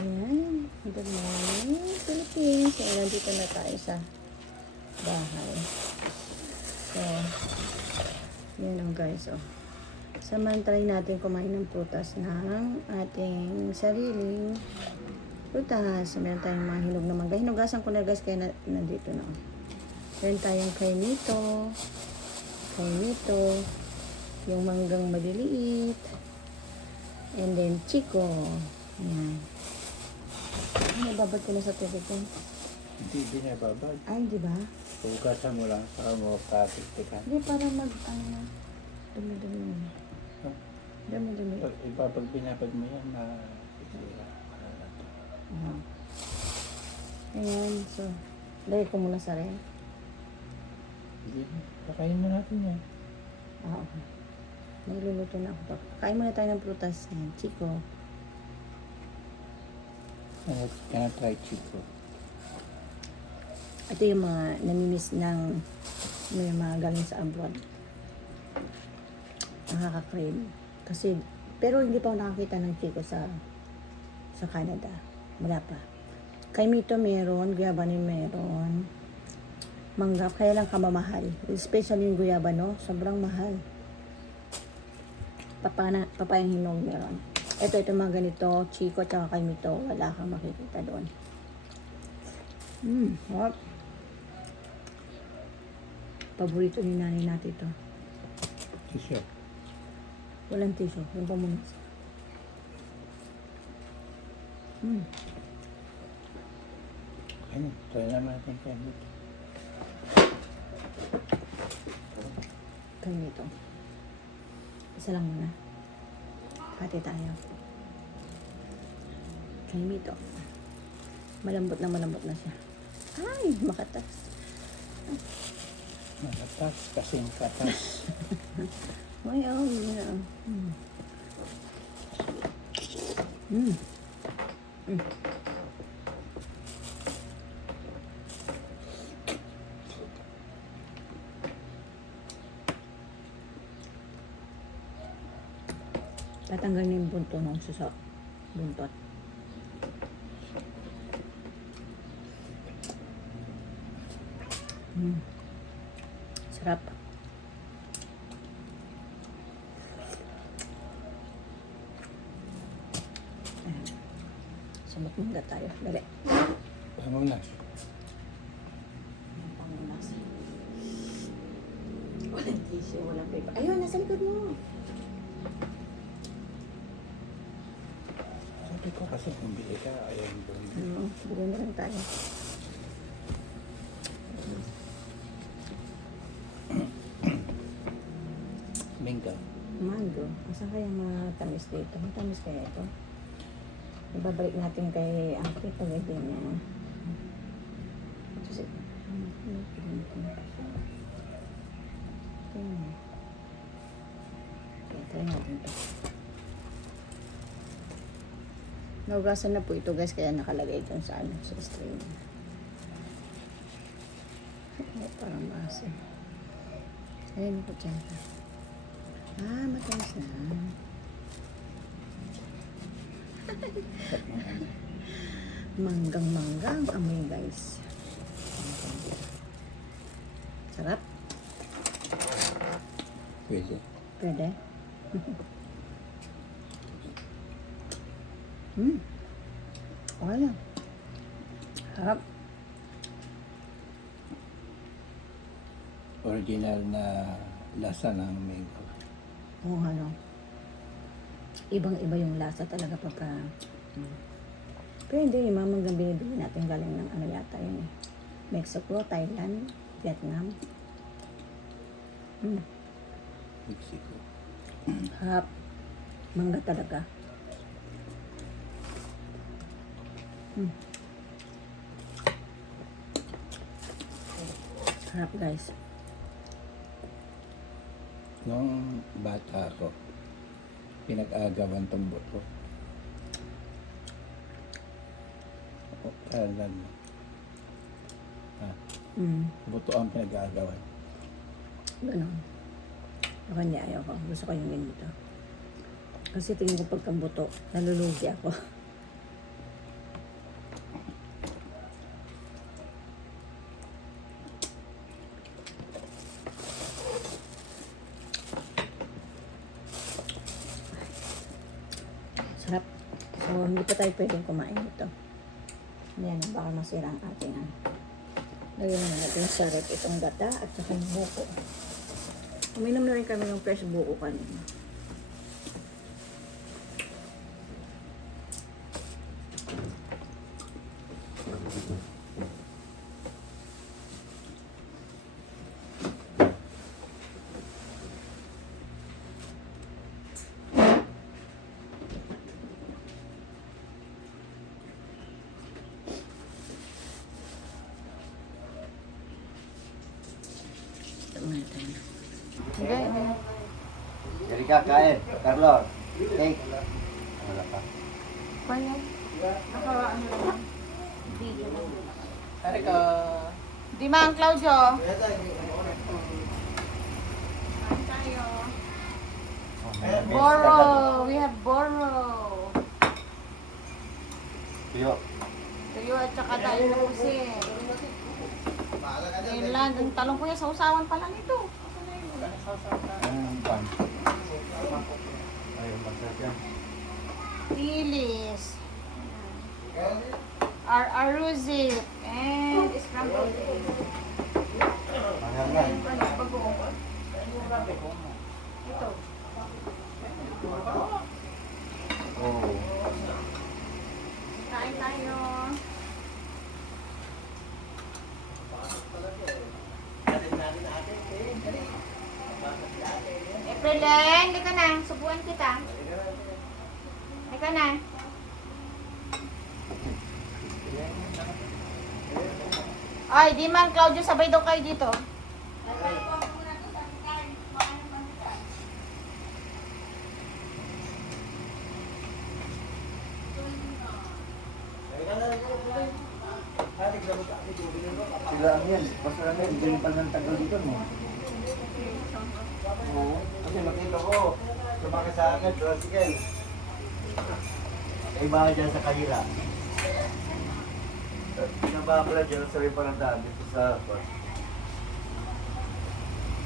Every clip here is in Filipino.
Ayan. Good morning, Philippines. So, nandito na tayo sa bahay. So, yan o guys. Oh. Samantalahin natin kumain ng prutas ng ating sariling prutas. Meron tayong mga hinog na mangga. Hinugasan ko na guys, kaya nandito na. Meron tayong kainito. Yung manggang maliliit. And then, chico. Ayan. Nababad ko na sa tubig ko. Hindi binababad. Ay, di ba? Hugasan mo lang para mo katiktikan. Hindi, para dumi-dumi. Huh? Dumi-dumi. Pag binabad mo yan na sisira. Ayan, so, lagay ko muna sa rin. Hindi. Kakain na natin yan. Okay. Nagluluto na ako. Kain muna tayo ng prutas. Ayan, chico. Can I try chico? Ito yung mga namimiss ng may mga galing sa abroad. Nakaka-crave. Kasi, pero hindi pa ako nakakita ng chico sa Canada. Wala pa. Kaimito meron, guyabanin meron. Mangga, kaya lang kamamahal. Especially yung guyabano, sobrang mahal. Papayang hinog meron. Ito mga ganito, chico, tsaka kaimito. Wala kang makikita doon. Hop. Paborito ni nanay natin ito. Tissue. Walang tissue. Yung pamunas. Ayun, try naman natin kain dito. Kaimito. Isa lang muna. Pati tayo. Kaimito. Malambot na siya. Ay, makatas. Makatas, kasing katas. Ay, oh, yeah. Tatanggal na yung bunto ng suso. Buntot. Sarap. Ayan. Sumot muna tayo. Dali. Pamunas. Pangunas. Walang tissue, walang paper. Ayun, nasa likod mo. Sabi ko kasi bumili ka, ayaw bumili. Bili na lang tayo. Mingga. Mango. Asa kaya matamis dito? Matamis kaya ito? Ibabalik natin kay Ate pag hindi niya. Ito si... Okay, try natin ito. Naugasan na po ito guys, kaya nakalagay ito sa strain. Ay, parang maasim. Ayun ko dyan. Matamis na. Manggang-mangga ang amoy guys. Sarap. Pwede. Pwede. Okay lang. Sarap. Original na lasa ng mango. Oo, ano. Ibang-iba yung lasa talaga pagka... Pero hindi, yung mga manggang binibili natin galing ng ano yata yun eh. Mexico, Thailand, Vietnam. Mexico. Harap. Mangga talaga. Harap guys. Nung bata ako, pinag-agawan tong buto. O, kailan? Buto ang pinag-agawan. Ganon. Ako hindi ayaw ko. Gusto ko yung ganito. Kasi tingin ko pagkambuto, nalulugi ako. So, hindi pa tayo pwedeng kumain ito. Ayan, baka masira ang ating ano. Lagyan na natin sa rep itong gata at saka yung buko. Uminom na rin kami ng fresh buko kanina. Ito muna tayo. Okay. Jadi kain, Carlos, cake. Wala pa. Kaya, nakalaan na lang. Video lang. Erika. Di mang Claudio. Tayo. Boro. We have boro. Tuyo. Tuyo at saka tayo na pusin. Kailan, ang talong ko yan sa usawan pa lang ito. Ang pan. Ayun, masarap yan. Tilis. Aruzip. And scrambled egg. Mahal nga. Ito. Oh. Kain tayo. Aprileng, di ka na. Subuan kita. Di ka na. Ay, di man, Claudio, sabay daw kayo dito. Sila ang yan. Basta lang yan. Hindi pa ng tagal dito mo. Oo. Kasi makita ko. Sumaki sa akin. Tricycle. Ay mga dyan sa kahira. Pinaba pala dyan sa rin parang daan. Dito sa...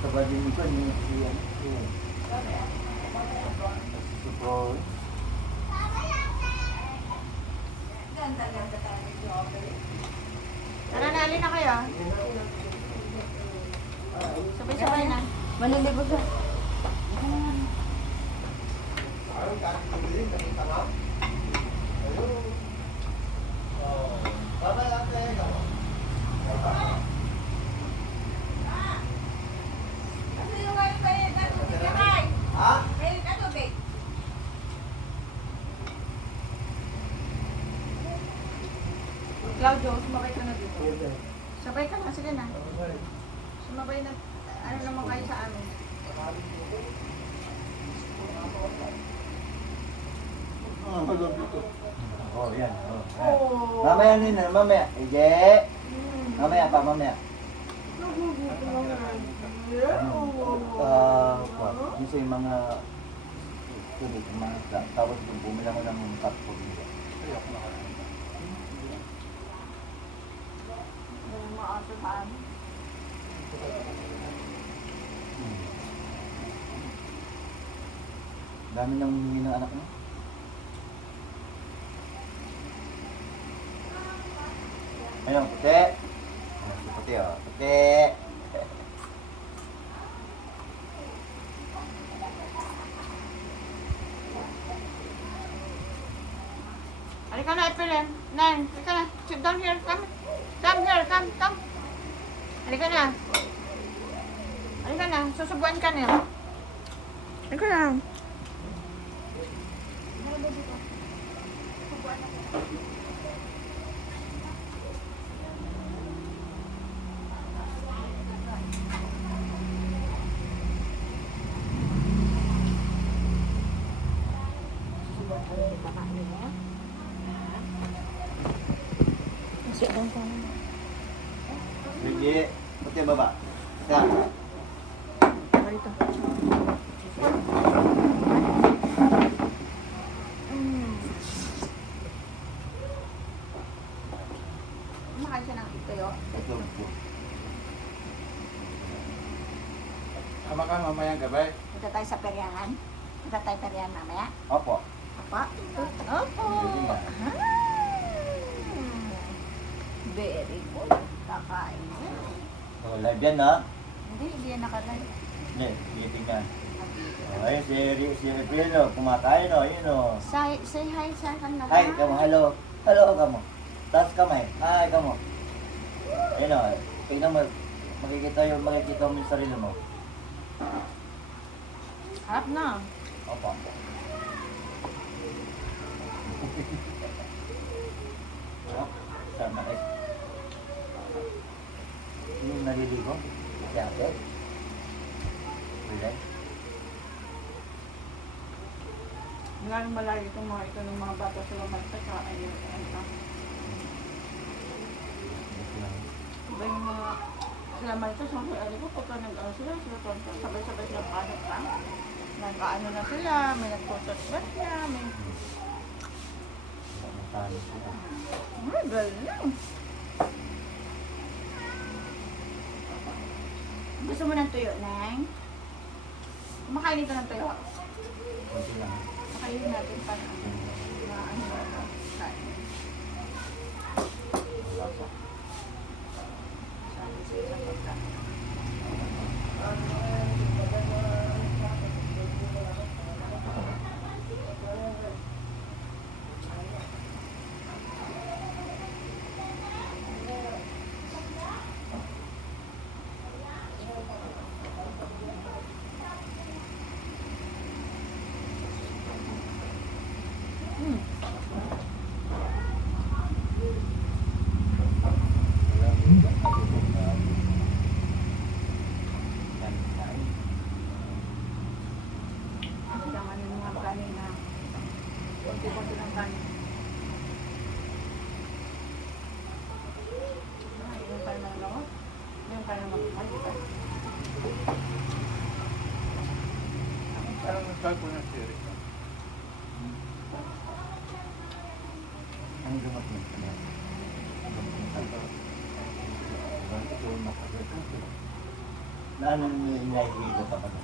Sa badin ko. Yan. Super. Tara na, alin na kayo. Sabay-sabay na. Malilibog ka. Claudio, sumabay ka na dito. Sabay ka na, sige na. Sumabay na. Ano naman kayo sa amin? Oh, yan. Oh. Oh. Mamaya nina, mamaya. Ije. Mamaya pa, mamaya. Gusto yung mga tubig, mga tapos bumila ko ng cup po nila. Maaso sa amin. Dami nang humingi ng anak mo. Ayun, puti. Si puti, oh. Puti. Halika na, Epilem. Nan, halika na. Sit down here. Come. Come here. Come, come. Halika na. Halika na. Susubuan ka na. Halika na. Sit down ka na. Hindi. Puti, baba. Isa. Dito. Makain siya ng ito. Ito. Sama ka mamayang gabi. Punta tayo sa peryahan. Punta tayo peryahan mamaya. Opo. Apa? Opo. Oh, live yan ha? Hindi yan nakalive. Hindi, titingnan. Oh, ayun, si April, oh, kumakain, oh, yun, oh. Say hi sa kanila. Hi, kamo, hello. Hello, kamo. Taas kamay. Hi, kamo. Ayun, oh. Tingnan mo, makikita mo yung sarili mo. Harap na. Opo. Oh, sama eh. Yung naliligo? Si ate? Relax. Galing malayo itong mga ito ng mga bata sa Lamanta sa ayun. Iba yung mga sa Lamanta sa mga ko pagka nag-ano sila tonto, sabay-sabay sila paano pa. Nag-ano na sila, may nagtutot-bat na, may... Matalo sila. Ay, galing. Gusto mo ng tuyo, Neng? Kumakain ito ng tuyo. Kunti lang. Makainin natin pa na ano na kain. Lasa. Sabi siya sa pagkain. Kailangan yung mga kanin na konti-konti ng kanin. Yung kanin na lawat. Yung kanin na magkakal, di ba? Parang nagkal po ng sirik. Ang gamot mo. Na anong inahihilo ka pa na?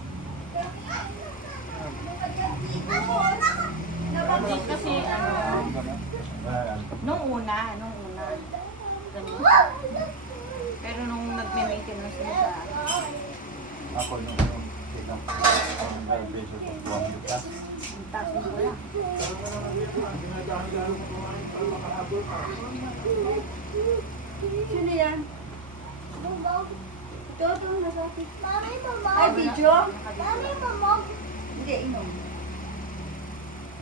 Kasi nung una. Ganun. Pero nung nagme-maintenance na siya, Ako nung silang ang vibration ko 200 plus. ang taas na wala. Sino yan? Ito masakit. Mami, mama. Ay, video? Mami, mama. Hindi, inom.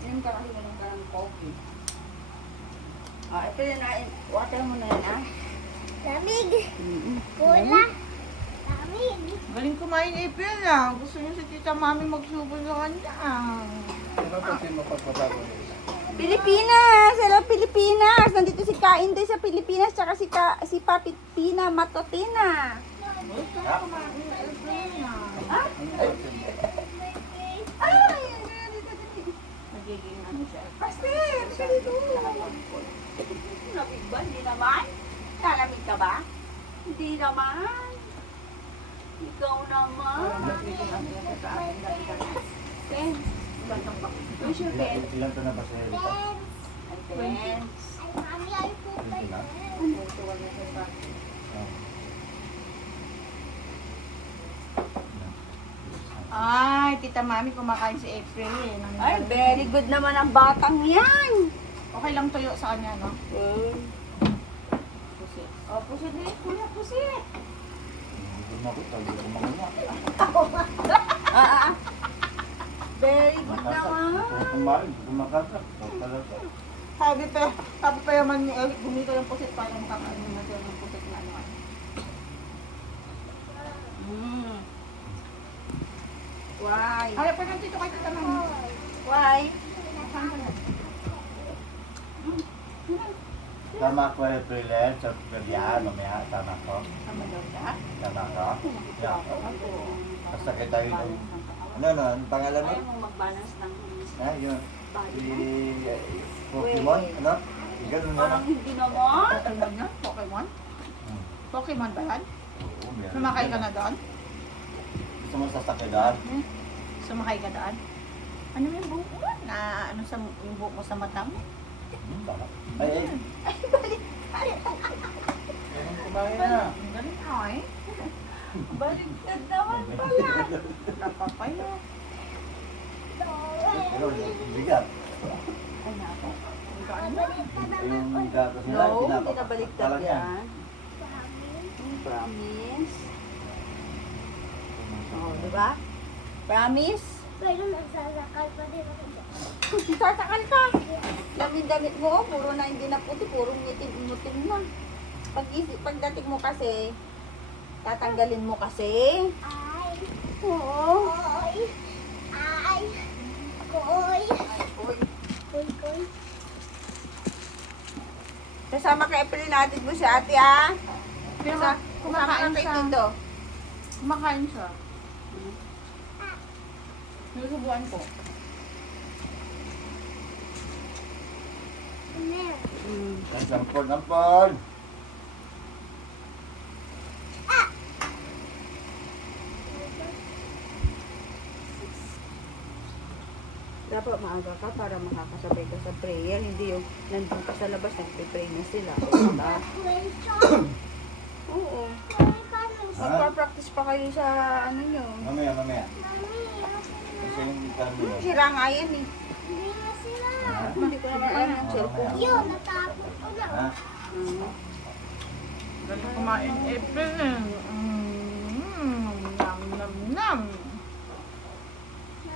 Inom ka kasi walang ka ng coffee. Ito yun na. Water mo na yan, Lamig. Cola. Lamig. Galing kumain April ah. Gusto niyo si Tita Mami magsubo sa kanya. Ano kasi mapagbabago nila? Pilipinas! Hello, Pilipinas! Nandito si Kainday sa Pilipinas, tsaka si Papi Pina Matotina. Kumain April na. Ay! Nagiging ano siya. Pastel! Dito! Lamig ba? Hindi naman? Lalamig ka ba? Hindi naman. Ikaw naman. Nagiging ano siya sa akin. Ken, Gandang bakit. where's your pen? Ilan to na ba sa Erika? Ay, pen. 20 na? Ito wala siya sa Ay, Tita Mami, kumakain si April eh. Ay, very good naman ang batang yan. Okay lang tuyo sa kanya, no? Pusit. Oh, pusit na yun, kuya, pusit. Very good naman. Sabi pa yaman ni Eric, bumito yung pusit para makakain naman siya ng pusit na ano. Why? Ay, pa dito kay Tita Mami. Why? Saan ka na? Tama ko April, sa pagbiyahan, mamaya, tama ko. Sama daw siya. Tama ko. Yeah. Basta kita tayo doon. Ano, ang pangalan mo? Ayaw mong mag-balance ng Yun. Si Pokemon, ano? Ganun na parang hindi naman. Pokemon niya? Pokemon? Pokemon ba yan? Oo, meron. Sumakay ka na doon? Gusto mo sasakay doon? Sumakay ka doon? Ano yung buhok mo? Na ano sa yung buhok mo sa mata mo? Tama. Ay, Kumain na. Ang galing ah. Ay. Baliktad naman pala. Napapayat. Pero bigat. Ay, nako. Yung gatos nila, No, hindi pinapakalat na baliktad talaga. yan. Promise. Oo, di ba? Promise? Pero nagsasakal pa din ako dyan. Sasakal ka. Damit mo, puro na hindi na puti, puro ngitim-ngitim na. Pagdating mo kasi, tatanggalin mo kasi. Ay, Oo. koy. Ay, koy. Uy. Koy. Kasama kay April natin mo si ate, ah. Kumakain kay siya. Tito. Kumakain siya. Sinusubuan ko. Mer. Sampol. Dapat maaga ka para makakasabay ka sa prayer. Hindi yung nandun ka sa labas, nagpe-pray na sila. Diba? Question. Oo. Koy ka nung Magpa-practice pa kayo sa ano nyo. Mamaya. Mami, Kasi yung kami yun. Sira nga yan eh. hindi na sila. Ha? Hindi ko naman alam yung cellphone. Yun, natapos ko na. Ha? Galing kumain April eh. Nam nam nam.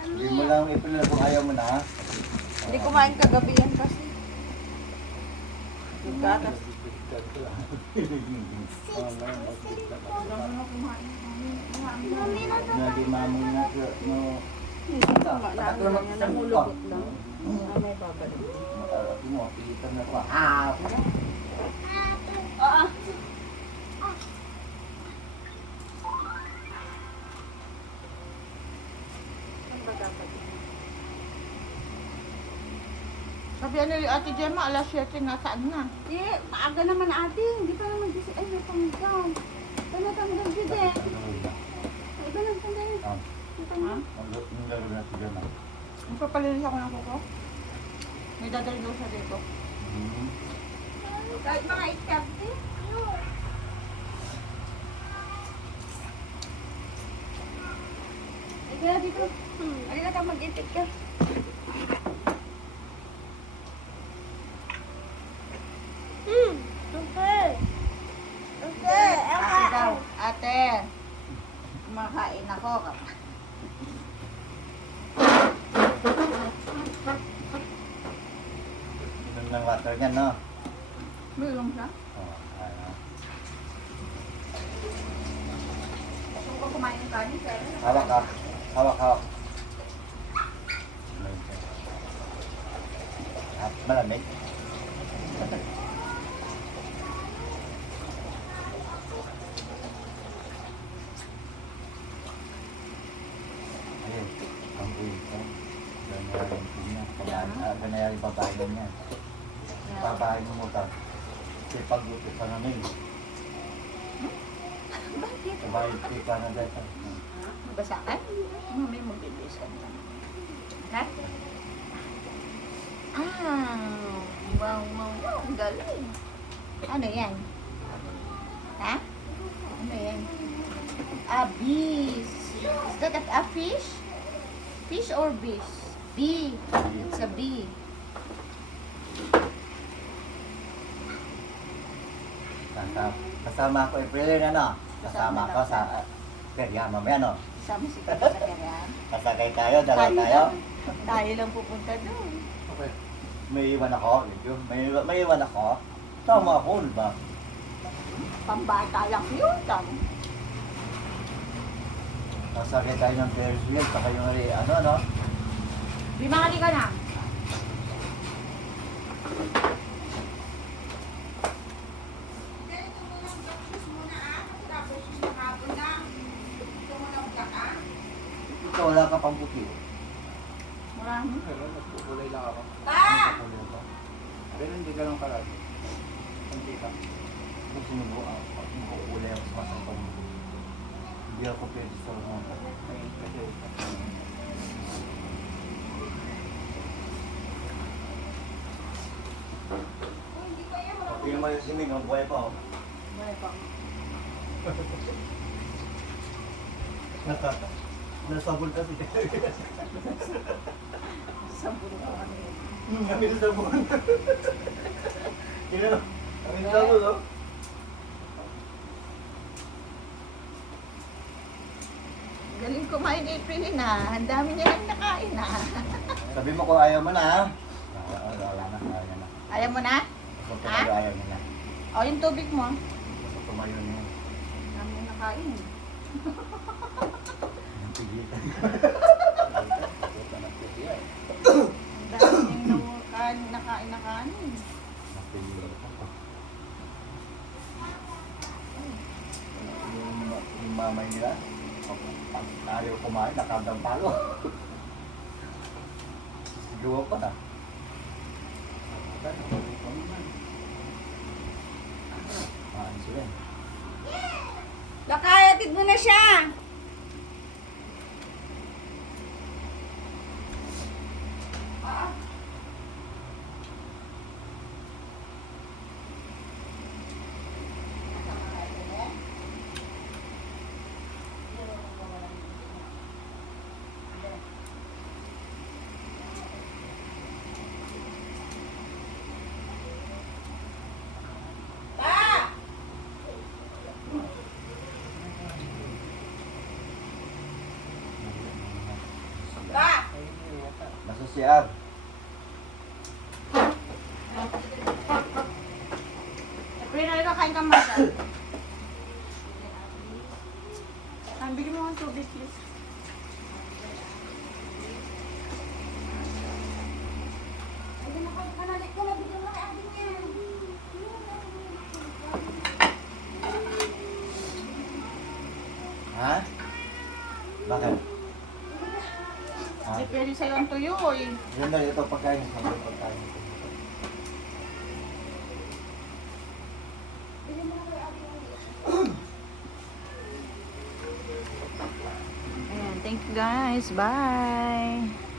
Hindi mo lang ipinala kung ayaw mo na, ha? Hindi kumain kagabi yan kasi. Nagkatas. Mami, Hindi mamoy na no. Namulugot lang. May babalik. Matarap mo, pilitan na ko. Ah! Oo. Ano ba dapat? Sabi ni Ate Gemma, alas 7 nga saan na. Maaga naman ate. Hindi pa naman kasi, ay, natanggal. Natanggal dito eh. Iba nang tanggal. Natanggal. Ang laro na siya na. Magpapalinis ako ng kuko. May dadali daw siya dito. Kahit mga 8:30. Ika dito. Halika ka, mag-ipit ka. Okay. Okay. Ate daw. Ate. Kumakain ako. Inom ng water niya, no? May ulam siya. Oh, ano. Gusto ko kumain ng kanin, sir. Hawak ka. Hawak. Malamig. Ayun, ang ulo. Ganyan niya. Ganyan yung babae niya. Babae mo mo ka. Kasi pag-utos ka namin. Bakit? Babae ka na dito. Basa ka? Mami, magbibis ka na. Ha? Wow. Ang galing. Ano yan? Ha? Ano yan? Bees. Is that a fish? Fish or bees? Bee. It's a bee. Kasama ko April yun, ano? Kasama ko sa Perya mamaya, no? Kasama si Papa sa kanyan. Kasakay tayo, dalawa tayo. Tayo lang pupunta doon. Okay. May iwan ako, yun. May iwan ako. Tama ako, di ba? Pambata lang yun. Kasakay tayo ng Ferris wheel, saka yung ano? Limang ka na. Ito, wala ka pang puti. Marami. Pero nagpukulay lang ako. Pa! Nagpukulay ako. Pero hindi ganun kalagi. Hindi ka. Kung sinubo ako, makukulay ako sa masang pambuti. Hindi ako pwede sa mga. Kasi Tingnan mo yung siming, ang buhay pa, oh. Buhay pa. Nasabol kasi. Sabon ko ano yun. Kami nasabol. Kami nasabol, oh. Galing kumain April na. Ang dami niya lang nakain na. Sabi mo kung ayaw mo na, ha? Wala na, ayaw na. Ayaw mo na? Kung Ha? talaga ayaw mo na. O, yung tubig mo. Basta tumayo niya. Ang dami niya nakain. Ang pigilan. Ang dami niyang nakain na kanin. Napigilan ako. Yung mamay nila, pag ayaw kumain, nakadampalo. Sigaw pa na. Maan sila. Lakayatid mo na siya. Nasa CR. April, ano kain ka masa? Bigyan mo ng tubig, please. Ha? Bakit? Ha? Hindi pwede sa'yo ang tuyo eh. Ganda, ito pagkain. Sabi pagkain. Ayan, thank you guys. Bye!